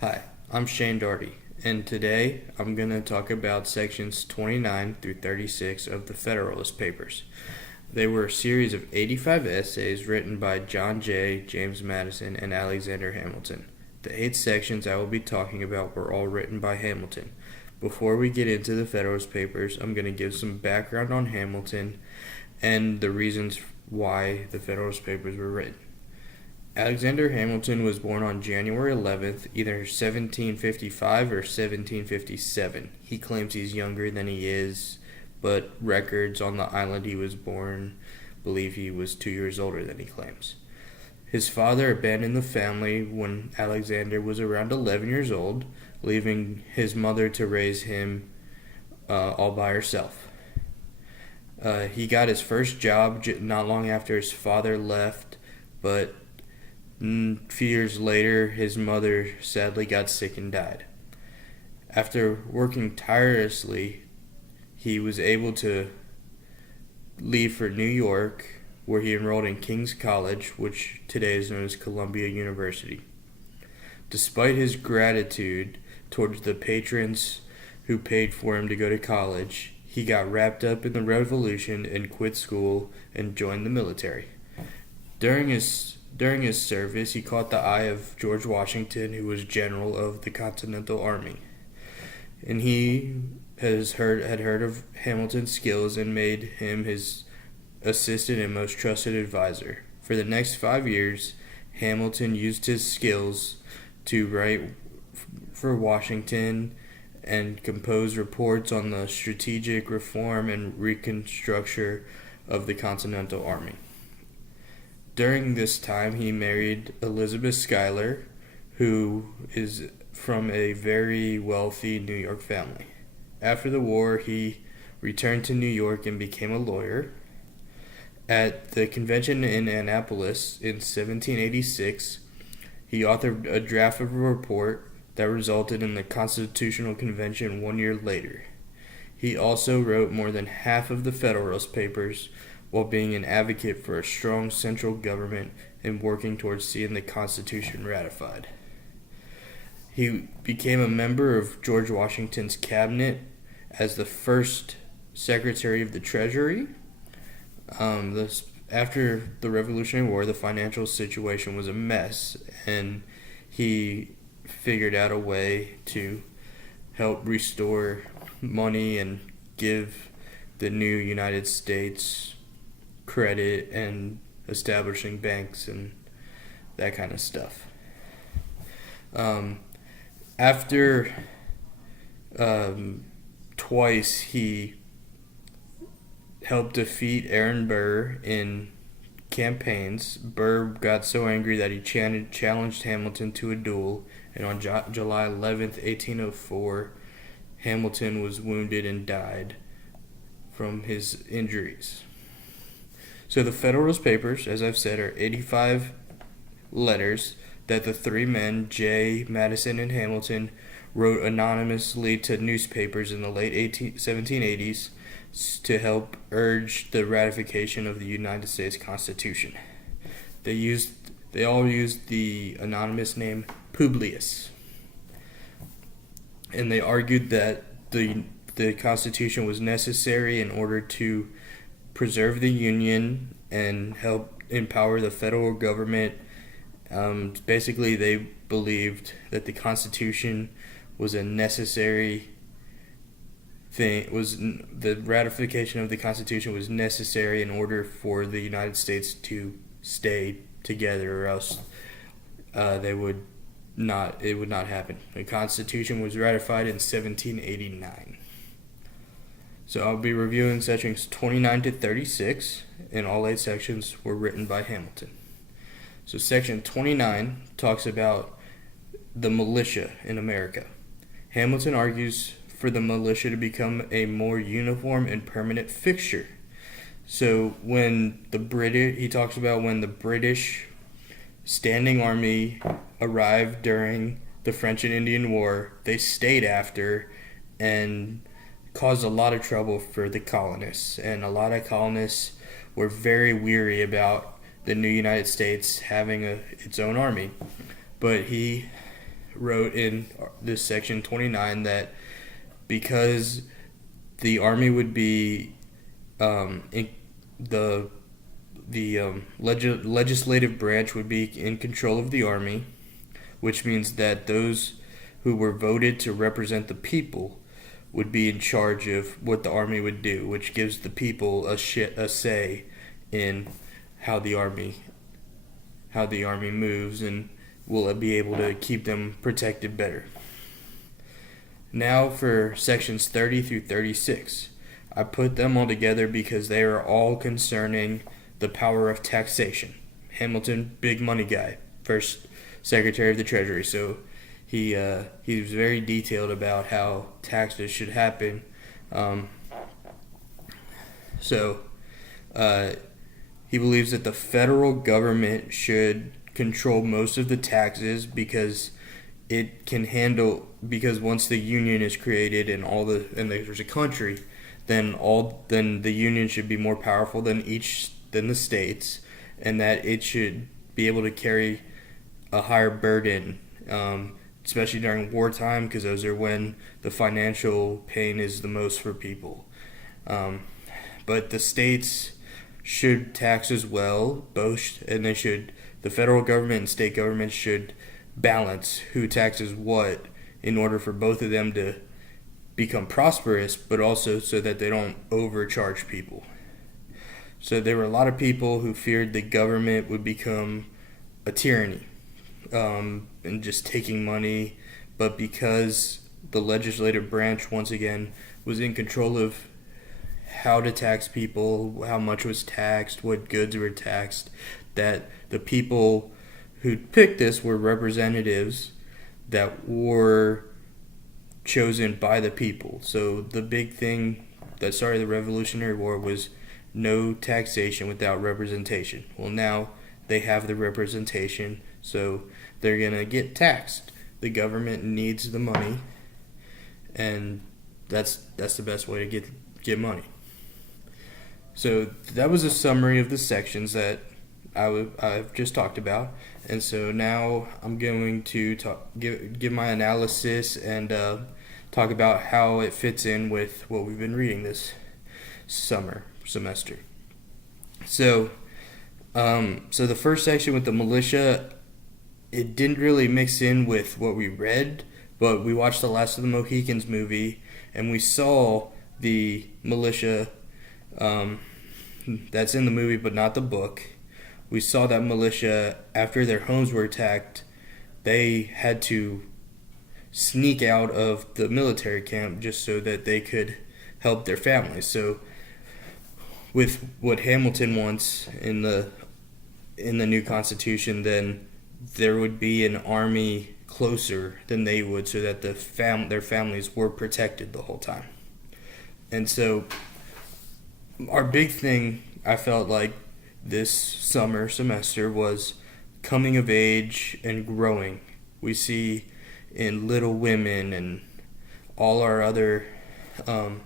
Hi, I'm Shane Doherty, and today I'm going to talk about sections 29 through 36 of the Federalist Papers. They were a series of 85 essays written by John Jay, James Madison, and Alexander Hamilton. The 8 sections I will be talking about were all written by Hamilton. Before we get into the Federalist Papers, I'm going to give some background on Hamilton and the reasons why the Federalist Papers were written. Alexander Hamilton was born on January 11th, either 1755 or 1757. He claims he's younger than he is, but records on the island he was born believe he was 2 years older than he claims. His father abandoned the family when Alexander was around 11 years old, leaving his mother to raise him all by herself. He got his first job not long after his father left, but a few years later, his mother sadly got sick and died. After working tirelessly, he was able to leave for New York, where he enrolled in King's College, which today is known as Columbia University. Despite his gratitude towards the patrons who paid for him to go to college, he got wrapped up in the Revolution and quit school and joined the military. During his service, he caught the eye of George Washington, who was general of the Continental Army, and he had heard of Hamilton's skills and made him his assistant and most trusted advisor. For the next 5 years, Hamilton used his skills to write for Washington and compose reports on the strategic reform and reconstruction of the Continental Army. During this time, he married Elizabeth Schuyler, who is from a very wealthy New York family. After the war, he returned to New York and became a lawyer. At the convention in Annapolis in 1786, he authored a draft of a report that resulted in the Constitutional Convention 1 year later. He also wrote more than half of the Federalist Papers, while being an advocate for a strong central government and working towards seeing the Constitution ratified. He became a member of George Washington's cabinet as the first Secretary of the Treasury. After the Revolutionary War, the financial situation was a mess, and he figured out a way to help restore money and give the new United States credit and establishing banks and that kind of stuff. After twice he helped defeat Aaron Burr in campaigns, Burr got so angry that he challenged Hamilton to a duel, and on July 11th, 1804, Hamilton was wounded and died from his injuries. So the Federalist Papers, as I've said, are 85 letters that the three men, Jay, Madison, and Hamilton, wrote anonymously to newspapers in the late 1780s to help urge the ratification of the United States Constitution. They all used the anonymous name Publius, and they argued that the Constitution was necessary in order to preserve the Union and help empower the federal government. Basically, they believed that the Constitution was a necessary thing. The ratification of the Constitution was necessary in order for the United States to stay together, or else it would not happen. The Constitution was ratified in 1789. So I'll be reviewing sections 29 to 36, and all 8 sections were written by Hamilton. So section 29 talks about the militia in America. Hamilton argues for the militia to become a more uniform and permanent fixture. So he talks about when the British standing army arrived during the French and Indian War, they stayed after and caused a lot of trouble for the colonists, and a lot of colonists were very weary about the new United States having its own army. But he wrote in this section 29 that because the army would be the legislative branch would be in control of the army, which means that those who were voted to represent the people would be in charge of what the army would do, which gives the people a say in how the army moves and will be able to keep them protected better. Now for sections 30 through 36. I put them all together because they are all concerning the power of taxation. Hamilton, big money guy, first Secretary of the Treasury, so he was very detailed about how taxes should happen. He believes that the federal government should control most of the taxes because it can handle, because once the union is created and there's a country, then the union should be more powerful than the states, and that it should be able to carry a higher burden, especially during wartime, because those are when the financial pain is the most for people. But the states should tax as well, and the federal government and state government should balance who taxes what in order for both of them to become prosperous, but also so that they don't overcharge people. So there were a lot of people who feared the government would become a tyranny, and just taking money, but because the legislative branch once again was in control of how to tax people, how much was taxed, what goods were taxed, that the people who picked this were representatives that were chosen by the people. So the big thing that started the Revolutionary War was no taxation without representation. Well, now they have the representation, so they're going to get taxed. The government needs the money, and that's the best way to get money. So that was a summary of the sections that I've just talked about, and so now I'm going to give my analysis and talk about how it fits in with what we've been reading this semester. So the first section with the militia, it didn't really mix in with what we read, but we watched the Last of the Mohicans movie, and we saw the militia that's in the movie but not the book. We saw that militia, after their homes were attacked, they had to sneak out of the military camp just so that they could help their families. So with what Hamilton wants in the new Constitution, then there would be an army closer than they would, so that their families were protected the whole time. And so our big thing, I felt like, this semester was coming of age and growing. We see in Little Women and all our other and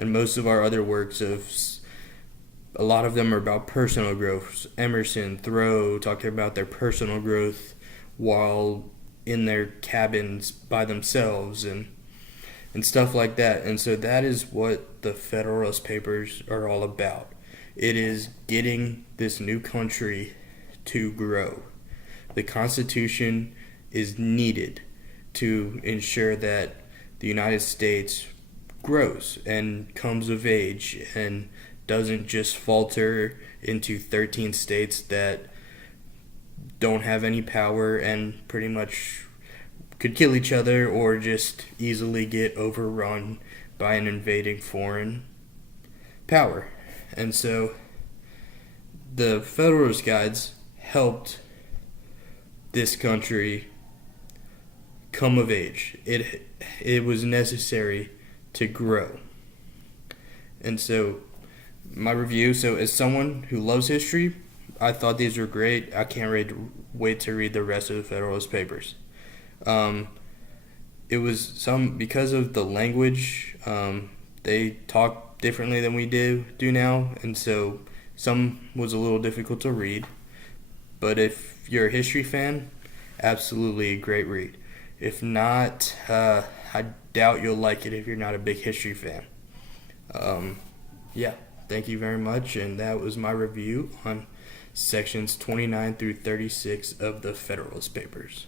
most of our other works, a lot of them are about personal growth. Emerson, Thoreau talking about their personal growth while in their cabins by themselves and stuff like that. And so that is what the Federalist Papers are all about. It is getting this new country to grow. The Constitution is needed to ensure that the United States grows and comes of age and doesn't just falter into 13 states that don't have any power and pretty much could kill each other or just easily get overrun by an invading foreign power. And so the Federalist Guides helped this country come of age. It was necessary to grow. And so my review, so as someone who loves history, I thought these were great. I can't wait to read the rest of the Federalist Papers. It was because of the language, they talk differently than we do now, and so some was a little difficult to read. But if you're a history fan, absolutely a great read. If not, I doubt you'll like it if you're not a big history fan. Yeah, thank you very much, and that was my review on sections 29 through 36 of the Federalist Papers.